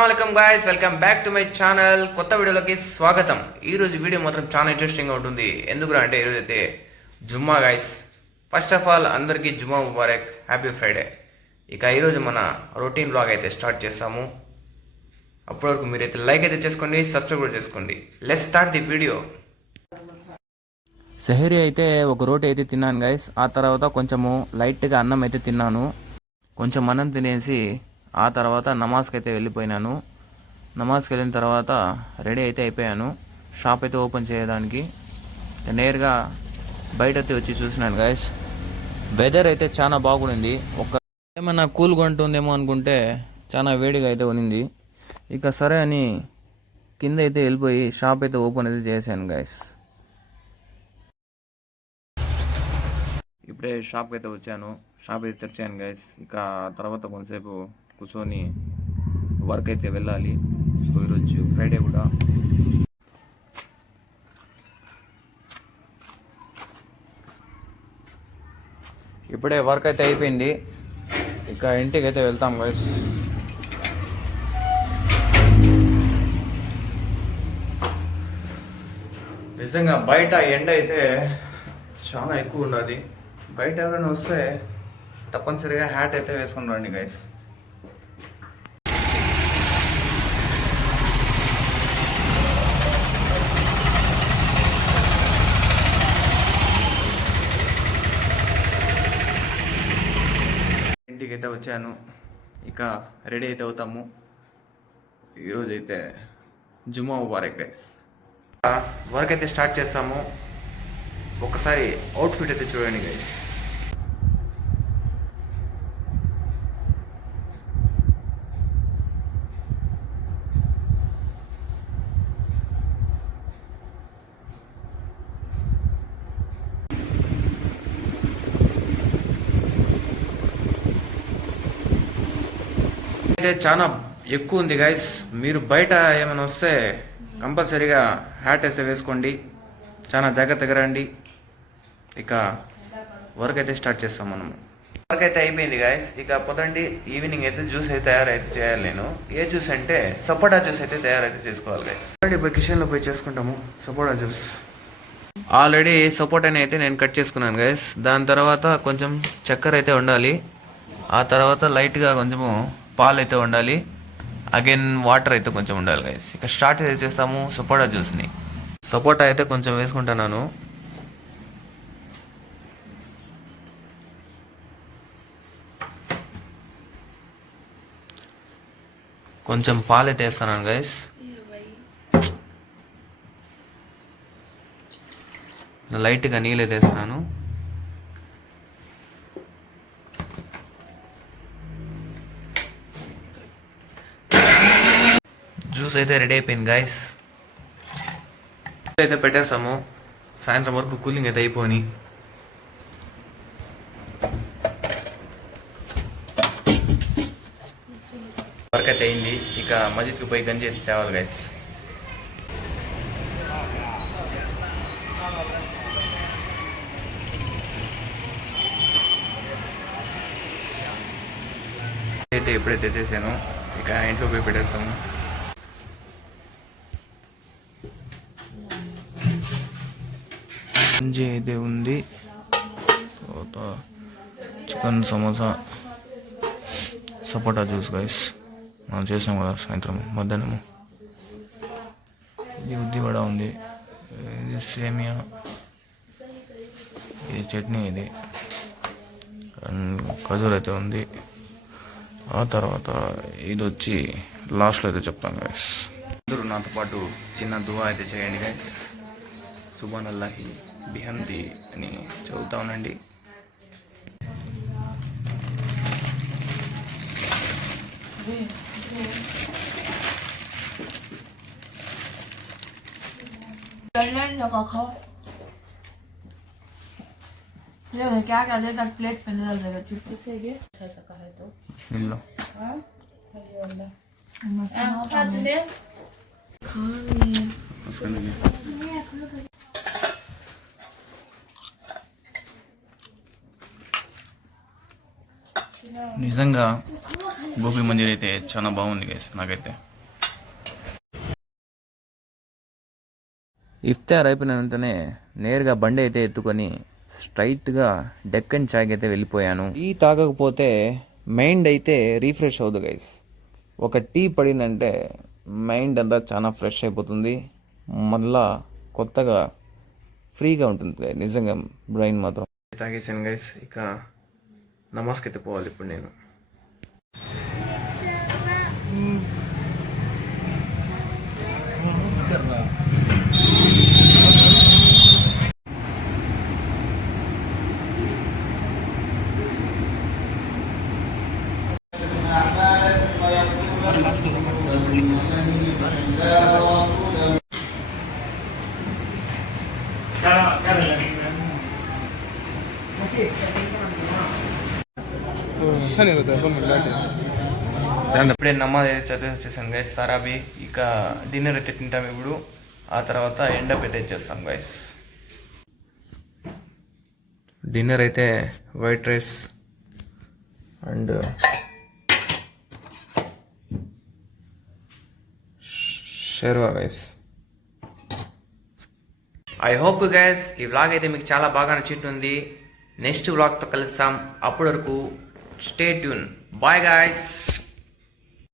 Welcome guys, welcome back to my channel. కొత్త వీడియోలోకి స్వాగతం. ఈరోజు వీడియో మాత్రం చాలా ఇంట్రెస్టింగ్గా ఉంటుంది. ఎందుకురా అంటే ఈరోజు అయితే Jumma guys. First of all అందరికీ జుమ్మా ముబారక్, హ్యాపీ ఫ్రైడే. ఇక ఈరోజు మన రొటీన్ బ్లాగ్ అయితే స్టార్ట్ చేస్తాము. అప్పటి వరకు మీరైతే లైక్ అయితే చేసుకోండి, సబ్స్క్రైబ్ కూడా చేసుకోండి. Let's start the video. Sehari అయితే ఒక రోటీ అయితే తిన్నాను గైస్. ఆ తర్వాత కొంచెము లైట్గా అన్నం అయితే తిన్నాను. కొంచెం అన్నం తినేసి ఆ తర్వాత నమాజ్కి అయితే వెళ్ళిపోయినాను. నమాజ్కి వెళ్ళిన తర్వాత రెడీ అయితే అయిపోయాను. షాప్ అయితే ఓపెన్ చేయడానికి నేరుగా బయట అయితే వచ్చి చూసినాను గైస్. వెదర్ అయితే చాలా బాగుంది. ఏమన్నా కూల్గా ఉంటుందేమో అనుకుంటే చాలా వేడిగా అయితే ఉన్నింది. ఇక సరే అని కింద అయితే వెళ్ళిపోయి షాప్ అయితే ఓపెన్ అయితే చేశాను గైస్. ఇప్పుడే షాప్కి అయితే వచ్చాను. షాప్ అయితే తెరిచాను గైస్. ఇక తర్వాత కొంతసేపు కూర్చొని వర్క్ అయితే వెళ్ళాలి. సో ఈరోజు ఫ్రైడే కూడా. ఇప్పుడే వర్క్ అయితే అయిపోయింది. ఇక ఇంటికి అయితే వెళ్తాం గైస్. నిజంగా బయట ఎండ అయితే చాలా ఎక్కువ ఉన్నది. బయట ఎవరైనా వస్తే తప్పనిసరిగా హ్యాట్ అయితే వేసుకుని రండి గైస్. ఇంటికి అయితే వచ్చాను. ఇక రెడీ అయితే అవుతాము. ఈరోజు అయితే జుమ్మా ముబారక్ గైస్. వర్క్ అయితే స్టార్ట్ చేస్తాము. ఒకసారి అవుట్ఫిట్ అయితే చూడండి గైస్. అయితే చాలా ఎక్కువ ఉంది గైస్. మీరు బయట ఏమైనా వస్తే కంపల్సరీగా హ్యాట్ అయితే వేసుకోండి. చాలా జాగ్రత్తగా రండి. ఇక వర్క్ అయితే స్టార్ట్ చేస్తాం మనము. వర్క్ అయితే అయిపోయింది గైస్. ఇక పొద్దండి ఈవినింగ్ అయితే జ్యూస్ అయితే తయారైతే చేయాలి. నేను ఏ జ్యూస్ అంటే సపోటా జ్యూస్ అయితే తయారైతే చేసుకోవాలి గైస్. ఆల్రెడీ పోయి కిచెన్లో పోయి చేసుకుంటాము సపోటా జ్యూస్. ఆల్రెడీ సపోటాని అయితే నేను కట్ చేసుకున్నాను గైస్. దాని తర్వాత కొంచెం చక్కెర అయితే ఉండాలి. ఆ తర్వాత లైట్గా కొంచెము పాలు అయితే ఉండాలి. అగైన్ వాటర్ అయితే కొంచెం ఉండాలి గైస్. ఇక స్టార్ట్ అయితే చేస్తాము సపోటా జ్యూస్ని. సపోటా అయితే కొంచెం వేసుకుంటున్నాను. కొంచెం పాలు అయితే వేస్తున్నాను గైస్. లైట్గా నీళ్ళు అయితే వేస్తున్నాను. జ్యూస్ అయితే రెడీ అయిపోయింది గైస్. అయితే పెట్టేస్తాము. సాయంత్రం వరకు కూలింగ్ అయితే అయిపోయి వర్క్ అయితే అయింది. ఇక మస్జిద్కి పోయి గంజి అయితే తేవాలి గైస్. అయితే ఎప్పుడైతే తెచ్చేసాను ఇక ఇంట్లో పోయి పెట్టేస్తాము. గంజి అయితే ఉంది. తర్వాత చికెన్ సమోసా, సపోటా జ్యూస్ గైస్. మనం చేసాం కదా సాయంత్రం మధ్యాహ్నము. ఇది ఉద్ది వడ ఉంది, ఇది సేమియా, ఇది చట్నీ, ఇది ఖజూర్ అయితే ఉంది. ఆ తర్వాత ఇది వచ్చి లాస్ట్లో అయితే చెప్తాను గైస్. అందరూ నాతో పాటు చిన్న దువా అయితే చేయండి గైస్. సుబ్హానల్లాహి బిహమ్ది అని చదువుతా ఉండండి. क्या कर देगा प्लेट पे डाल रहेगा चुपके से ये अच्छा सा है तो मिलो खा चुने నిజంగా గోబీ మంచూరియా అయితే చాలా బాగుంది గైస్ నాకైతే. ఇఫ్తార్ అయిపోయిన వెంటనే నేరుగా బండి అయితే ఎత్తుకొని స్ట్రైట్గా డెక్కన్ చాయ్కి అయితే వెళ్ళిపోయాను. టీ తాగకపోతే మైండ్ అయితే రీఫ్రెష్ అవ్వదు గైస్. ఒక టీ పడిందంటే మైండ్ అంతా చాలా ఫ్రెష్ అయిపోతుంది, మళ్ళా కొత్తగా ఫ్రీగా ఉంటుంది guys. నిజంగా బ్రెయిన్ మాత్రం. తాగేసాను గైస్, ఇక నమాజ్కి అయితే పోవాలి ఇప్పుడు నేను. ఇప్పుడే నమాజ్ అయితే చదివి వచ్చేసాను గైస్, తరాబీ. ఇక డిన్నర్ అయితే తింటాం ఇప్పుడు, ఆ తర్వాత ఎండప్ అయితే చేస్తాం గైస్. డిన్నర్ అయితే వైట్ రైస్ అండ్ షెర్వా గైస్. ఐ హోప్ గైస్ ఈ వ్లాగ్ అయితే మీకు చాలా బాగా నచ్చుతుంది. నెక్స్ట్ వ్లాగ్తో కలుస్తాం, అప్పటి వరకు స్టే ట్యూన్. Bye guys.